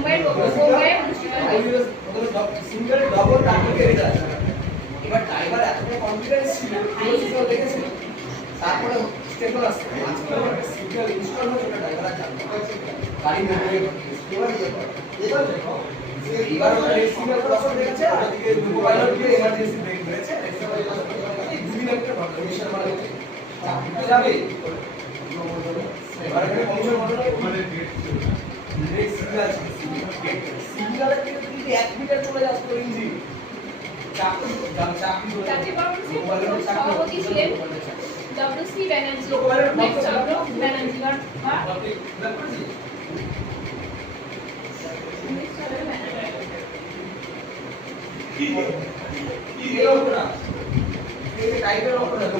মুম্বাইয়ে অনুষ্ঠিত হয় সিঙ্গেল ডবল তারপরে রেজাল্ট এবার ড্রাইভার এতটা কনফিডেন্স ছিল ফিজিক্যাল দেখেছিল তারপরে স্টেবল আসছে আজকে সিঙ্গেল ইনস্টল হয়ে ওটা ড্রাইভার জানতে পারছে গাড়ি মুভে এবার দেখো এবার ওটা সিঙ্গেল প্রসেস দেখেছে আর এদিকে দুটো পাইলট দিয়ে এমার্জেন্সি ব্রেক করেছে এই দুই একটা কন্ডিশন মানে যাবে এবার এখানে কমিশন মানে ব্রেক সিঙ্গেল সিঙ্গেলের থেকে যদি 1 মিটার চলে যাচ্ছে তো ইঞ্জিন চাকরি কর্মসূচির সভাপতি ছিলেন ডব্লিউসি ব্যানার্জি চন্দ্র ব্যানার্জি বা টাইপের অপরাধ